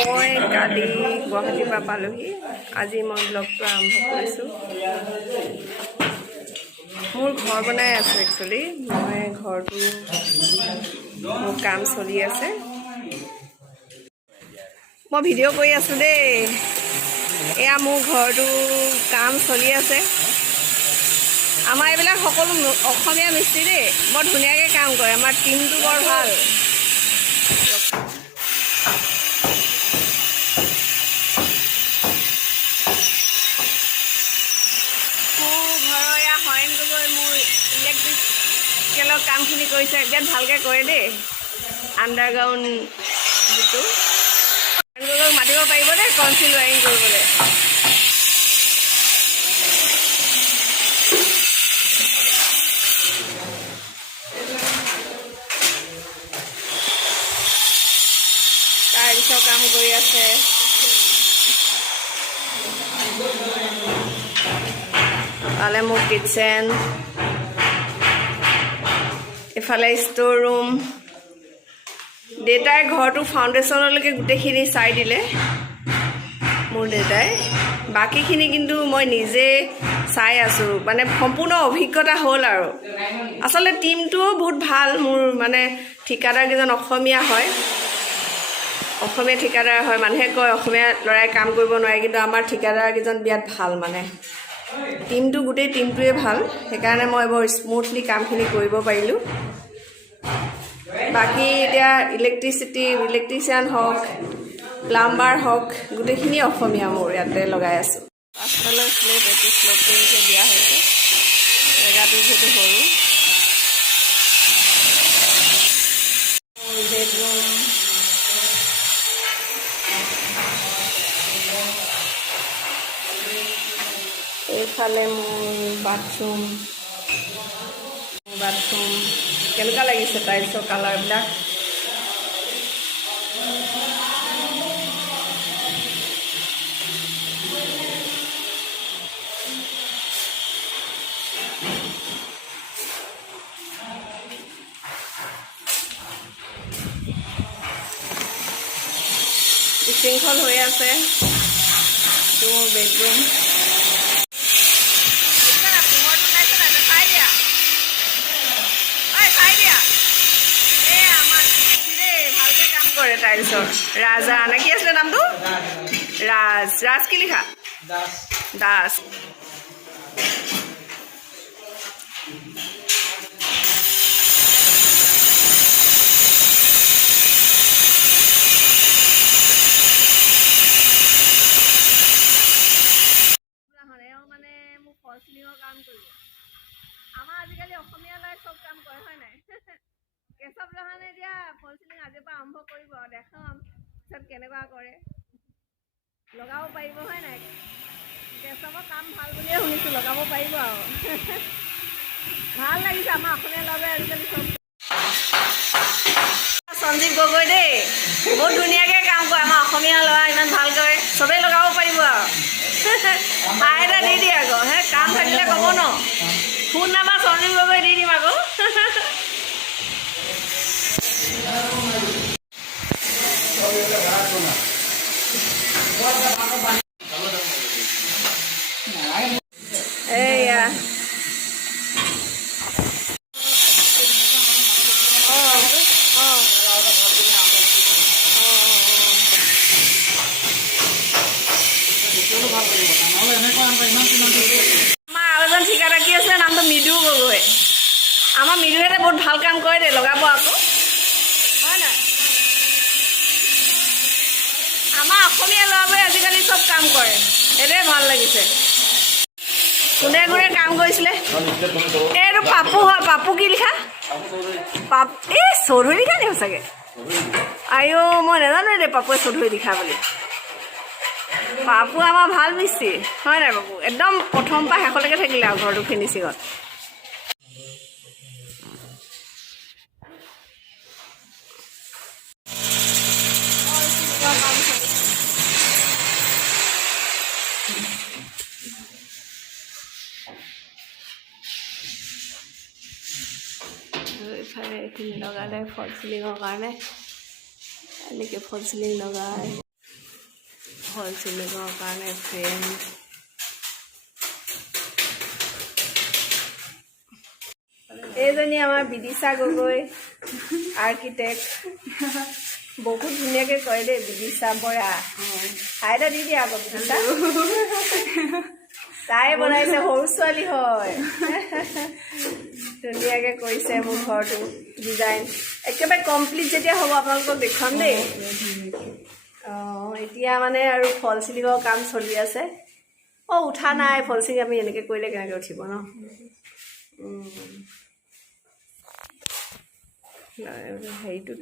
মই কালি গুৱাহাটীৰ পৰা পালোহি আজি মই ব্লগটো আৰম্ভ কৰিছোঁ মোৰ ঘৰ বনাই আছোঁ একচুৱেলি মই ঘৰটো মোৰ কাম চলি আছে মই ভিডিঅ' কৰি আছোঁ দেই এয়া মোৰ ঘৰটো কাম চলি আছে আমাৰ এইবিলাক সকলো অসমীয়া মিস্ত্ৰী দেই বৰ ধুনীয়াকৈ কাম কৰে আমাৰ টিমটো বৰ ভাল ইলেক্ট্ৰিকেলৰ কামখিনি কৰিছে একদম ভালকৈ কৰে দেই আণ্ডাৰগ্ৰাউণ্ড যিটো মাতিব পাৰিব দেই কনচিল ৱাৰিং কৰিবলৈ টাইলছৰ কাম কৰি আছে তালে মোৰ কিটচেন এফালে ষ্ট'ৰ ৰুম দেউতাই ঘৰটো ফাউণ্ডেশ্যনলৈকে গোটেইখিনি চাই দিলে মোৰ দেউতাই বাকীখিনি কিন্তু মই নিজে চাই আছোঁ মানে সম্পূৰ্ণ অভিজ্ঞতা হ'ল আৰু আচলতে টিমটোও বহুত ভাল মোৰ মানে ঠিকাদাৰকেইজন অসমীয়া হয় অসমীয়া ঠিকাদাৰ হয় মানুহে কয় অসমীয়া ল'ৰাই কাম কৰিব নোৱাৰে কিন্তু আমাৰ ঠিকাদাৰকেইজন বিৰাট ভাল মানে টিমটো গোটেই টিমটোৱে ভাল সেইকাৰণে মই বৰ স্মুথলি কামখিনি কৰিব পাৰিলোঁ বাকী এতিয়া ইলেক্ট্ৰিচিয়ান হওক প্লাম্বাৰ হওক গোটেইখিনি অসমীয়া মোৰ ইয়াতে লগাই আছোঁ পাছফালৰ শ্লেপ এইটো শ্লপিংকৈ দিয়া হৈছে জেগাটো যিহেতু সৰু বেডৰুম এইফালে মোৰ বাথৰুম কেনেকুৱা লাগিছে টাইলছৰ কালাৰবিলাক বিশৃংখল হৈ আছে মোৰ বেডৰুম টাইলছৰ ৰাজা নে কি আছিলে নামটো ৰাজ কি লিখা দাস মানে মোক ফল চিলিঙৰ কাম কৰিব আমাৰ আজিকালি অসমীয়া ল'ৰাই চব কাম কৰে হয় নাই কেশৱ ৰহানে এতিয়া ফল চিলিং আজিৰ পৰা আৰম্ভ কৰিব আৰু দেখাম পিছত কেনেকুৱা কৰে লগাব পাৰিব হয় নাই কেশৱৰ কাম ভাল বুলিয়ে শুনিছোঁ লগাব পাৰিব আৰু ভাল লাগিছে আমাৰ অসমীয়া ল'ৰাই আজিকালি চব সঞ্জীৱ গগৈ দেই বহুত ধুনীয়াকৈ কাম কৰে আমাৰ অসমীয়া ল'ৰা ইমান ভাল কৰে চবেই লগাব পাৰিব আৰু পাই এটা দি দিয়ে আকৌ সেই কাম থাকিলে ক'ব ন ফোন নাম্বাৰ সঞ্জীৱ গগৈ দি দিম আকৌ এয়া আমাৰ আৰু এজন ঠিকাদাৰ কি আছিলে নামটো মৃদু গগৈ আমাৰ মৃদুহেঁতে বহুত ভাল কাম কৰে দেই লগাব আকৌ হয় নাই আমাৰ অসমীয়া ল'ৰাবোৰে আজিকালি চব কাম কৰে সেইটোৱে ভাল লাগিছে কোনে কোনে কাম কৰিছিলে এইটো পাপু হয় পাপু কি লিখা এই চৌধুৰী লিখা নি সঁচাকৈ আইঅ মই নাজানো দেই পাপুৱে চৌধুৰী লিখা বুলি পাপু আমাৰ ভাল মিস্ত্ৰী হয় নাই পাপু একদম প্ৰথম পৰা শেষলৈকে থাকিলে আৰু ঘৰটো ফিনিচিঙত ইফালে এইখিনি লগালে ফল চিলিঙৰ কাৰণে এনেকৈ ফল চিলিং লগাই ফল চিলিঙৰ কাৰণে ফ্ৰেম, এইজনী আমাৰ বিদিশা গগৈ আৰ্কিটেক্ট, বহুত ধুনীয়াকৈ কয় দেই বিদিশা বৰা। ঠাই এটা দি দিয়া আকৌ বিদিশা, তাই বনাইছে, সৰু ছোৱালী হয়। ধুনীয়াকৈ কৰিছে মোৰ ঘৰটো ডিজাইন, একেবাৰে কমপ্লিট যেতিয়া হ'ব আপোনালোকক দেখুৱাম দেই। এতিয়া মানে আৰু ফল চিলিঙৰ কাম চলি আছে। উঠা নাই ফল চিলিং, আমি এনেকৈ কৰিলে কেনেকৈ উঠিব ন। হেৰিটো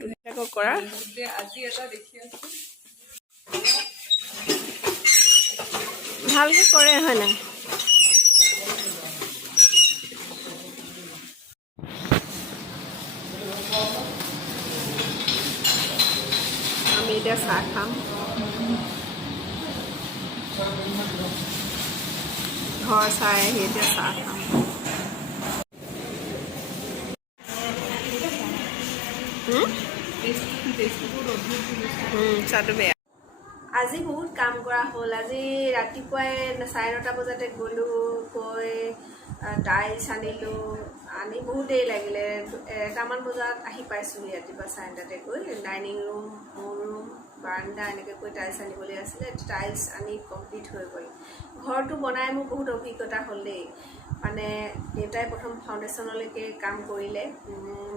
কৰা ভালকৈ কৰে হয় নাই। আমি এতিয়া চাহ খাম, ঘৰ চাই আহি এতিয়া চাহ খাম। চাহটো বেয়া। আজি বহুত কাম কৰা হ'ল। আজি ৰাতিপুৱাই 9:30 বজাতে গ'লোঁ, গৈ টাইলছ আনিলোঁ, আনি বহুত দেৰি লাগিলে। 1টামান বজাত আহি পাইছোঁহি ৰাতিপুৱা 9:30টাতে গৈ। ডাইনিং ৰুম, মোৰ ৰুম, বাৰাণ্ডা এনেকৈ গৈ টাইলছ আনিবলৈ আছিলে। টাইলছ আনি কমপ্লিট হৈ গ'ল। ঘৰটো বনাই মোৰ বহুত অভিজ্ঞতা হ'ল দেই। মানে দেউতাই প্ৰথম ফাউণ্ডেশ্যনলৈকে কাম কৰিলে,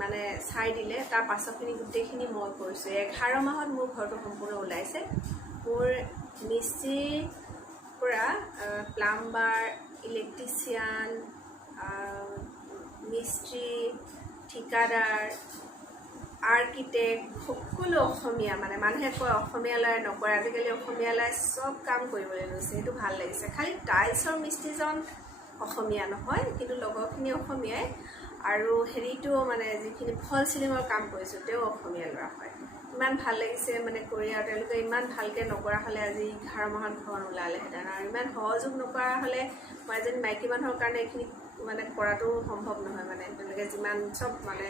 মানে চাই দিলে, তাৰ পাছৰখিনি গোটেইখিনি মই কৰিছোঁ। 11 মাহত মোৰ ঘৰটো সম্পূৰ্ণ ওলাইছে। মোৰ মিস্ত্ৰীৰ পৰা প্লাম্বাৰ, ইলেক্ট্ৰিচিয়ান, মিস্ত্ৰী, ঠিকাদাৰ, আৰ্কিটেক্ট সকলো অসমীয়া। মানে মানুহে কয় অসমীয়া ল'ৰাই নকৰে, আজিকালি অসমীয়া ল'ৰাই চব কাম কৰিবলৈ লৈছে, সেইটো ভাল লাগিছে। খালি টাইলছৰ মিস্ত্ৰীজন অসমীয়া নহয়, কিন্তু লগৰখিনি অসমীয়াই। আৰু হেৰিটো মানে যিখিনি ফল চিলিঙৰ কাম কৰিছোঁ তেওঁ অসমীয়া ল'ৰা হয়। ইমান ভাল লাগিছে মানে কৰি, আৰু তেওঁলোকে ইমান ভালকৈ নকৰা হ'লে আজি 11 মাহত ঘৰ ওলালেহেঁতেন। আৰু ইমান সহযোগ নকৰা হ'লে মই এজনী মাইকী মানুহৰ কাৰণে এইখিনি মানে কৰাটো সম্ভৱ নহয়। মানে তেওঁলোকে যিমান চব মানে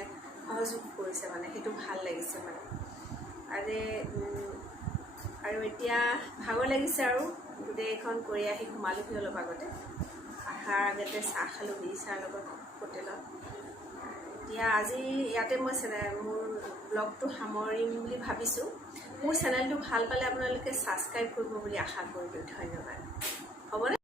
সহযোগ কৰিছে, মানে সেইটো ভাল লাগিছে মানে। আৰু এতিয়া ভাগৰ লাগিছে আৰু গোটেইখন কৰি আহি সোমালোহি অলপ আগতে। অহাৰ আগতে চাহ খালোঁ বিদিশাৰ লগত হোটেলত। এতিয়া আজি ইয়াতে মই মোৰ ব্লগটো সামৰিম বুলি ভাবিছোঁ। মোৰ চেনেলটো ভাল পালে আপোনালোকে ছাবস্ক্ৰাইব কৰিব বুলি আশা কৰিলোঁ। ধন্যবাদ। হ'বনে?